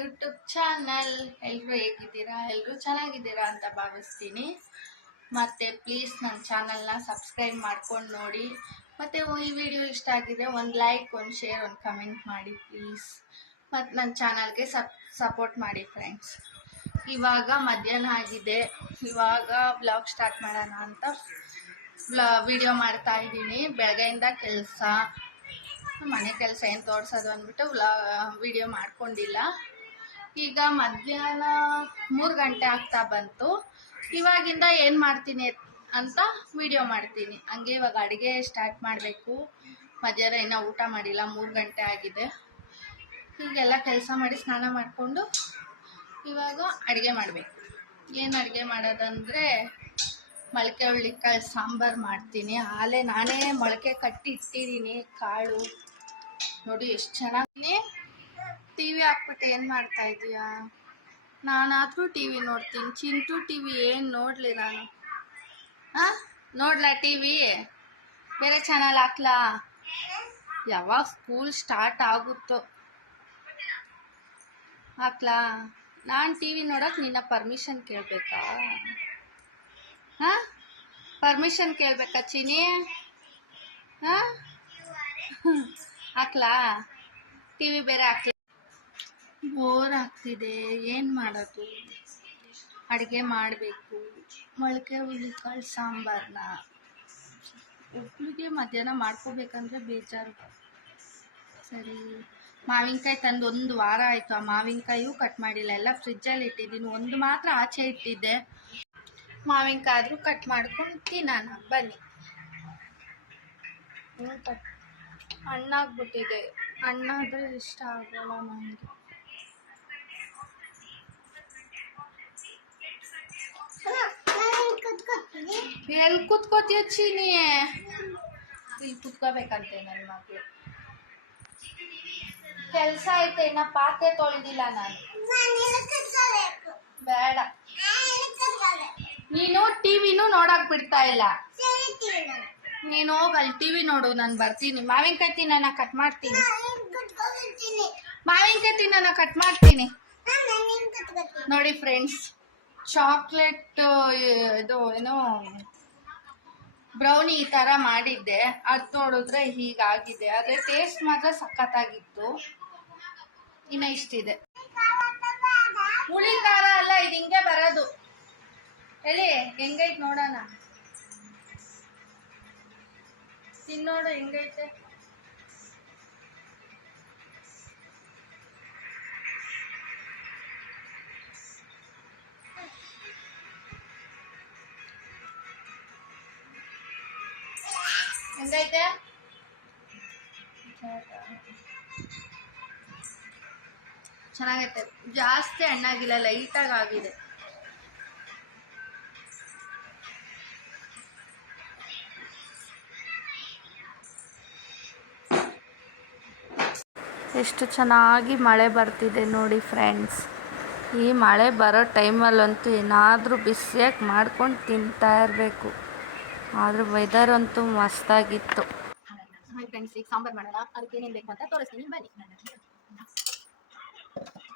YouTube channel. ಎಲ್ಲರೂ ಹೇಗಿದ್ದೀರಾ? ಎಲ್ಲರೂ ಚೆನ್ನಾಗಿದ್ದೀರಾ ಅಂತ ಭಾವಿಸ್ತೀನಿ. ಮತ್ತು ಪ್ಲೀಸ್ ನನ್ನ ಚಾನಲ್ನ ಸಬ್ಸ್ಕ್ರೈಬ್ ಮಾಡ್ಕೊಂಡು ನೋಡಿ. ಮತ್ತು ಈ ವಿಡಿಯೋ ಇಷ್ಟ ಆಗಿದೆ ಒಂದು ಲೈಕ್, ಒಂದು ಶೇರ್, ಒಂದು ಕಮೆಂಟ್ ಮಾಡಿ ಪ್ಲೀಸ್. ಮತ್ತು ನನ್ನ ಚಾನಲ್ಗೆ ಸಪೋರ್ಟ್ ಮಾಡಿ ಫ್ರೆಂಡ್ಸ್. ಇವಾಗ ಮಧ್ಯಾಹ್ನ ಆಗಿದೆ. ಇವಾಗ ಬ್ಲಾಗ್ ಸ್ಟಾರ್ಟ್ ಮಾಡೋಣ ಅಂತ ವಿಡಿಯೋ ಮಾಡ್ತಾ ಇದ್ದೀನಿ. ಬೆಳಗ್ಗೆಯಿಂದ ಕೆಲಸ, ಮನೆ ಕೆಲಸ ಏನು ತೋರಿಸೋದು ಅಂದ್ಬಿಟ್ಟು ವಿಡಿಯೋ ಮಾಡ್ಕೊಂಡಿಲ್ಲ. ಈಗ ಮಧ್ಯಾಹ್ನ 3 ಗಂಟೆ ಆಗ್ತಾ ಬಂತು. ಇವಾಗಿಂದ ಏನು ಮಾಡ್ತೀನಿ ಅಂತ ವಿಡಿಯೋ ಮಾಡ್ತೀನಿ. ಹಂಗೆ ಇವಾಗ ಅಡುಗೆ ಸ್ಟಾರ್ಟ್ ಮಾಡಬೇಕು. ಮಧ್ಯಾಹ್ನ ಇನ್ನೂ ಊಟ ಮಾಡಿಲ್ಲ, 3 ಗಂಟೆ ಆಗಿದೆ. ಹೀಗೆಲ್ಲ ಕೆಲಸ ಮಾಡಿ ಸ್ನಾನ ಮಾಡಿಕೊಂಡು ಇವಾಗ ಅಡುಗೆ ಮಾಡಬೇಕು. ಏನು ಅಡುಗೆ ಮಾಡೋದಂದರೆ ಮೊಳಕೆ ಹುಳ್ಳಿಕಾಳು ಸಾಂಬಾರು ಮಾಡ್ತೀನಿ. ನಾನೇ ಮೊಳಕೆ ಕಟ್ಟಿ ಇಟ್ಟಿದ್ದೀನಿ ಕಾಳು. ನೋಡಿ ಎಷ್ಟು ಚೆನ್ನಾಗಿ. ಟಿ ವಿ ಹಾಕ್ಬಿಟ್ಟು ಏನು ಮಾಡ್ತಾ ಇದೀಯಾ? ನಾನಾದರೂ ಟಿ ವಿ ನೋಡ್ತೀನಿ, ಚಿಂಟು ಟಿ ವಿ ಏನು ನೋಡಲಿ ನಾನು? ನೋಡ್ಲಾ ಟಿ ವಿ? ಬೇರೆ ಚಾನಲ್ ಹಾಕ್ಲಾ? ಯಾವಾಗ ಸ್ಕೂಲ್ ಸ್ಟಾರ್ಟ್ ಆಗುತ್ತೋ ಹಾಕ್ಲಾ? ನಾನು ಟಿ ವಿ ನೋಡೋಕೆ ನಿನ್ನ ಪರ್ಮಿಷನ್ ಕೇಳಬೇಕಾ? ಪರ್ಮಿಷನ್ ಕೇಳಬೇಕಾ ಚಿನಿ? ಹಾಕ್ಲಾ? ಟಿ ವಿ ಬೇರೆ ಹಾಕ್ಲಾ? ಬೋರ್ ಆಗ್ತಿದೆ, ಏನು ಮಾಡೋದು? ಅಡುಗೆ ಮಾಡಬೇಕು. ಮೊಳಕೆ ಹುಳ್ಳಿಕಾಳು ಸಾಂಬಾರನ್ನ ಒಬ್ಬಳಿಗೆ ಮಧ್ಯಾಹ್ನ ಮಾಡ್ಕೋಬೇಕಂದ್ರೆ ಬೇಜಾರು. ಸರಿ, ಮಾವಿನಕಾಯಿ ತಂದು 1 ವಾರ ಆಯಿತು. ಆ ಮಾವಿನಕಾಯಿಯೂ ಕಟ್ ಮಾಡಿಲ್ಲ, ಎಲ್ಲ ಫ್ರಿಜ್ಜಲ್ಲಿ ಇಟ್ಟಿದ್ದೀನಿ. ಒಂದು ಮಾತ್ರ ಆಚೆ ಇಟ್ಟಿದ್ದೆ. ಮಾವಿನಕಾಯಿ ಆದರೂ ಕಟ್ ಮಾಡ್ಕೊಂಡು ತಿನ್ನೋಣ ಬನ್ನಿ. ಹಣ್ಣಾಗ್ಬಿಟ್ಟಿದೆ. ಹಣ್ಣಾದರೆ ಇಷ್ಟ ಆಗೋಲ್ಲ ನನಗೆ. ಎಲ್ಲಿ ಕೂತ್ಕೋತೀಯ ಚೀನಿ? ಇಲ್ಲಿ ಕೂತ್ಕೋಬೇಕಂತೆ ನನ್ನ ಮಗಳು. ಕೆಲಸ ಐತೆ, ಇನ್ನ ಪಾತ್ರೆ ತೊಳೆದಿಲ್ಲ ನಾನು. ಬೇಡ, ನೀನು ಟಿವಿನೂ ನೋಡಕ್ ಬಿಡ್ತಾ ಇಲ್ಲ. ನೀನು ಹೋಗಲ್ಲಿ ಟಿವಿ ನೋಡು, ನಾನು ಬರ್ತೀನಿ. ಮಾವಿನಕಾಯಿ ತಿನ್ನ ಕಟ್ ಮಾಡ್ತೀನಿ. ಮಾವಿನಕಾಯಿ ತಿನ್ನ ಕಟ್ ಮಾಡ್ತೀನಿ. ನೋಡಿ ಫ್ರೆಂಡ್ಸ್, ಚಾಕ್ಲೇಟ್ ಇದು ಏನೋ ಬ್ರೌನಿ ಈ ಥರ ಮಾಡಿದ್ದೆ. ಅದು ನೋಡಿದ್ರೆ ಹೀಗಾಗಿದೆ. ಆದರೆ ಟೇಸ್ಟ್ ಮಾತ್ರ ಸಖತ್ತಾಗಿತ್ತು. ಇನ್ನು ಇಷ್ಟಿದೆ. ಹುಳಿ ಖಾರ ಅಲ್ಲ, ಇದು ಹಿಂಗೆ ಬರೋದು. ಹೇಳಿ ಹೆಂಗೈತೆ ನೋಡೋಣ. ತಿನ್ನೋಡು ಹೆಂಗೈತೆ. ಹೆಂಗೈತೆ? ಚೆನ್ನಾಗೈತೆ. ಜಾಸ್ತಿ ಹಣ್ಣಾಗಿಲ್ಲ, ಲೈಟಾಗಿ ಆಗಿದೆ. ಎಷ್ಟು ಚೆನ್ನಾಗಿ ಮಳೆ ಬರ್ತಿದೆ ನೋಡಿ ಫ್ರೆಂಡ್ಸ್. ಈ ಮಳೆ ಬರೋ ಟೈಮಲ್ಲಂತೂ ಏನಾದರೂ ಬಿಸಿಯಾಗಿ ಮಾಡ್ಕೊಂಡು ತಿಂತಾ ಇರಬೇಕು. ಆದರೂ ವೆದರ್ ಅಂತೂ ಮಸ್ತಾಗಿತ್ತು. ಫ್ರೆಂಡ್ಸ್, ಈಗ ಸಾಂಬಾರು ಮಾಡೋಣ. ಅದಕ್ಕೆ ಏನೇನು ಬೇಕು ಅಂತ ತೋರಿಸ್ತೀನಿ ಬನ್ನಿ.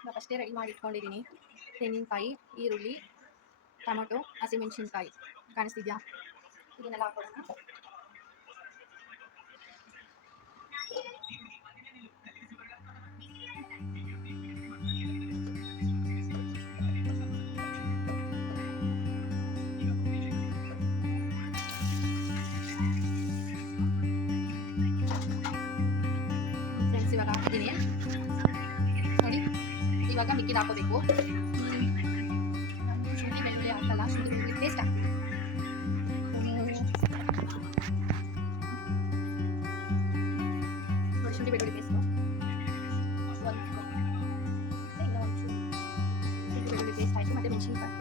ನಾನು ಅಷ್ಟೇ ರೆಡಿ ಮಾಡಿ ಇಟ್ಕೊಂಡಿದ್ದೀನಿ. ತೆಂಗಿನಕಾಯಿ, ಈರುಳ್ಳಿ, ಟೊಮೊಟೊ, ಹಸಿಮೆಣಸಿನ್ಕಾಯಿ. ಕಾಣಿಸ್ತಿದ್ಯಾ? ಇದನ್ನೆಲ್ಲ ಹಾಕೊಳ್ಳೋಣ. ಇವಾಗ ಹಾಕ್ತೀನಿ ನೋಡಿ. ಇವಾಗ ಮಿಕ್ಕಿದ ಹಾಕೋಬೇಕು. ಶುಂಠಿ ಬೆಳ್ಳುಳ್ಳಿ ಹಾಕಲ್ಲ, ಶುಂಠಿ ಬೆಳ್ಳುಳ್ಳಿ ಪೇಸ್ಟ್ ಹಾಕ್ತೀನಿ. ನೋಡಿ, ಶುಂಠಿ ಬೆಳ್ಳುಳ್ಳಿ ಪೇಸ್ಟು ಇನ್ನೊಂದು ಶುಂಠಿ ಬೆಳ್ಳುಳ್ಳಿ ಪೇಸ್ಟ್ ಆಯಿತು. ಮತ್ತು ಮೆಣಸಿನ್ಕಾಯಿ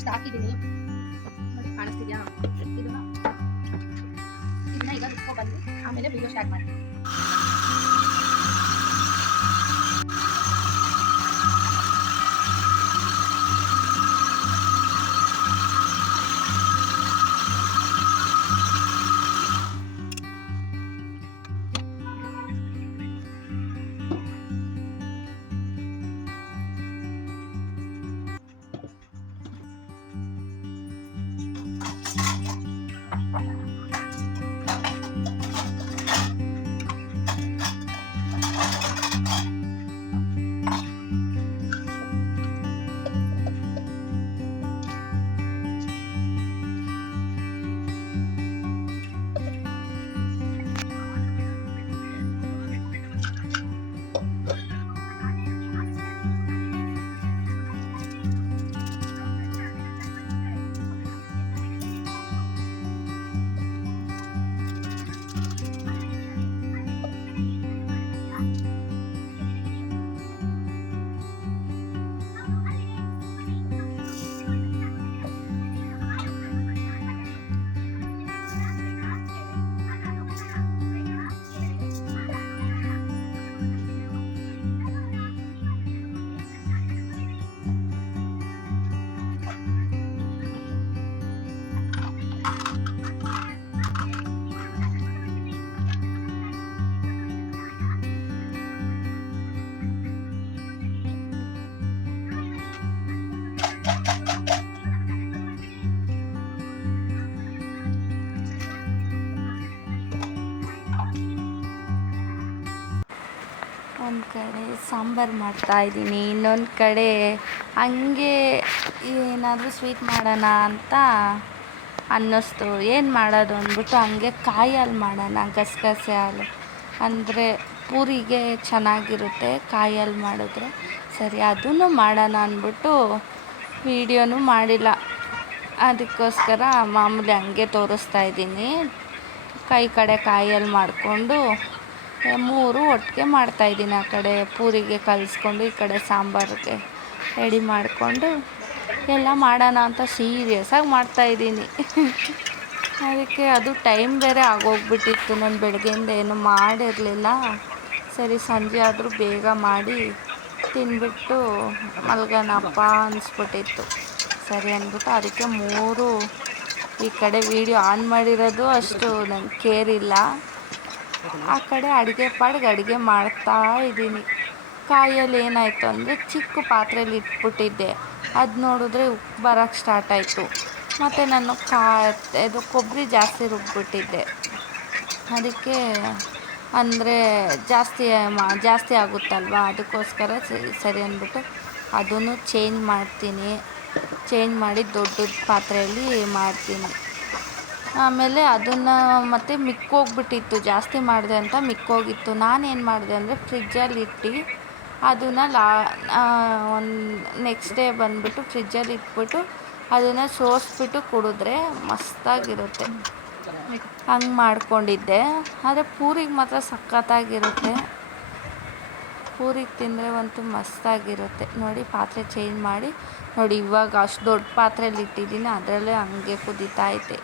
ಇಷ್ಟು ಹಾಕಿದ್ದೀನಿ ನೋಡಿ, ಕಾಣಿಸ್ತಿದ್ಯಾ? ಇದನ್ನ ಈಗ ರುಬ್ಕೊಬಂದು ಆಮೇಲೆ ವಿಡಿಯೋ ಸ್ಟಾರ್ಟ್ ಮಾಡ್ತೀನಿ. ಒಂದು ಕಡೆ ಸಾಂಬಾರು ಮಾಡ್ತಾಯಿದ್ದೀನಿ, ಇನ್ನೊಂದು ಕಡೆ ಹಂಗೆ ಏನಾದರೂ ಸ್ವೀಟ್ ಮಾಡೋಣ ಅಂತ ಅನ್ನಿಸ್ತು. ಏನು ಮಾಡೋದು ಅಂದ್ಬಿಟ್ಟು ಹಂಗೆ ಕಾಯಿ ಹಾಲು ಮಾಡೋಣ, ಗಸಗಸೆ ಹಾಲು ಅಂದರೆ ಪೂರಿಗೆ ಚೆನ್ನಾಗಿರುತ್ತೆ ಕಾಯಿ ಹಾಲು ಮಾಡಿದ್ರೆ. ಸರಿ ಅದನ್ನು ಮಾಡೋಣ ಅಂದ್ಬಿಟ್ಟು ವೀಡಿಯೋನೂ ಮಾಡಿಲ್ಲ, ಅದಕ್ಕೋಸ್ಕರ ಮಾಮೂಲಿ ಹಂಗೆ ತೋರಿಸ್ತಾ ಇದ್ದೀನಿ. ಕೈ ಕಡೆ ಕಾಯಿ ಹಾಲು ಮಾಡಿಕೊಂಡು 3 ಒಟ್ಟಿಗೆ ಮಾಡ್ತಾಯಿದ್ದೀನಿ. ಆ ಕಡೆ ಪೂರಿಗೆ ಕಲಿಸ್ಕೊಂಡು ಈ ಕಡೆ ಸಾಂಬಾರಿಗೆ ರೆಡಿ ಮಾಡಿಕೊಂಡು ಎಲ್ಲ ಮಾಡೋಣ ಅಂತ ಸೀರಿಯಸ್ಸಾಗಿ ಮಾಡ್ತಾಯಿದ್ದೀನಿ. ಅದಕ್ಕೆ ಅದು ಟೈಮ್ ಬೇರೆ ಆಗೋಗ್ಬಿಟ್ಟಿತ್ತು, ನಾನು ಬೆಳಗ್ಗೆಯಿಂದ ಏನು ಮಾಡಿರಲಿಲ್ಲ. ಸರಿ ಸಂಜೆ ಆದರೂ ಬೇಗ ಮಾಡಿ ತಿಂದ್ಬಿಟ್ಟು ಮಲ್ಗೋಣಪ್ಪ ಅನಿಸ್ಬಿಟ್ಟಿತ್ತು. ಸರಿ ಅಂದ್ಬಿಟ್ಟು ಅದಕ್ಕೆ 3 ಈ ಕಡೆ ವೀಡಿಯೋ ಆನ್ ಮಾಡಿರೋದು ಅಷ್ಟು ನಂಗೆ ಕೇರ್ ಇಲ್ಲ, ಆ ಕಡೆ ಅಡುಗೆ ಮಾಡ್ತಾ ಇದ್ದೀನಿ. ಕಾಯಲ್ಲಿ ಏನಾಯಿತು ಅಂದರೆ ಚಿಕ್ಕ ಪಾತ್ರೆಯಲ್ಲಿ ಇಟ್ಬಿಟ್ಟಿದ್ದೆ, ಅದು ನೋಡಿದ್ರೆ ಉಪ್ಪು ಬರೋಕ್ಕೆ ಸ್ಟಾರ್ಟ್ ಆಯಿತು. ಮತ್ತು ನಾನು ಇದು ಕೊಬ್ಬರಿ ಜಾಸ್ತಿ ರುಬ್ಬಿಬಿಟ್ಟಿದ್ದೆ, ಅದಕ್ಕೆ ಅಂದರೆ ಜಾಸ್ತಿ ಆಗುತ್ತಲ್ವ, ಅದಕ್ಕೋಸ್ಕರ ಸರಿ ಅಂದ್ಬಿಟ್ಟು ಅದನ್ನು ಚೇಂಜ್ ಮಾಡಿ ದೊಡ್ಡ ಪಾತ್ರೆಯಲ್ಲಿ ಮಾಡ್ತೀನಿ. ಆಮೇಲೆ ಅದನ್ನು ಮತ್ತು ಮಿಕ್ಕೋಗ್ಬಿಟ್ಟಿತ್ತು, ಜಾಸ್ತಿ ಮಾಡಿದೆ ಅಂತ ಮಿಕ್ಕೋಗಿತ್ತು. ನಾನೇನು ಮಾಡಿದೆ ಅಂದರೆ ಫ್ರಿಜ್ಜಲ್ಲಿ ಇಟ್ಟು ಅದನ್ನು ಒಂದು ನೆಕ್ಸ್ಟ್ ಡೇ ಬಂದುಬಿಟ್ಟು ಫ್ರಿಜ್ಜಲ್ಲಿ ಇಟ್ಬಿಟ್ಟು ಅದನ್ನು ಸೋಸಿಬಿಟ್ಟು ಕುಡಿದ್ರೆ ಮಸ್ತಾಗಿರುತ್ತೆ. ಹಂಗೆ ಮಾಡ್ಕೊಂಡಿದ್ದೆ. ಆದರೆ ಪೂರಿಗೆ ಮಾತ್ರ ಸಖತ್ತಾಗಿರುತ್ತೆ, ಪೂರಿಗೆ ತಿಂದರೆ ಅಂತೂ ಮಸ್ತಾಗಿರುತ್ತೆ. ನೋಡಿ ಪಾತ್ರೆ ಚೇಂಜ್ ಮಾಡಿ ನೋಡಿ, ಇವಾಗ ಅಷ್ಟು ದೊಡ್ಡ ಪಾತ್ರೆಯಲ್ಲಿ ಇಟ್ಟಿದ್ದೀನಿ, ಅದರಲ್ಲೇ ಹಂಗೆ ಕುದೀತಾ ಐತೆ.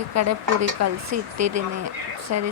ಈ ಕಡೆ ಪೂರಿ ಕಲಸಿ ಇಟ್ಟಿದ್ದೀನಿ. ಸರಿ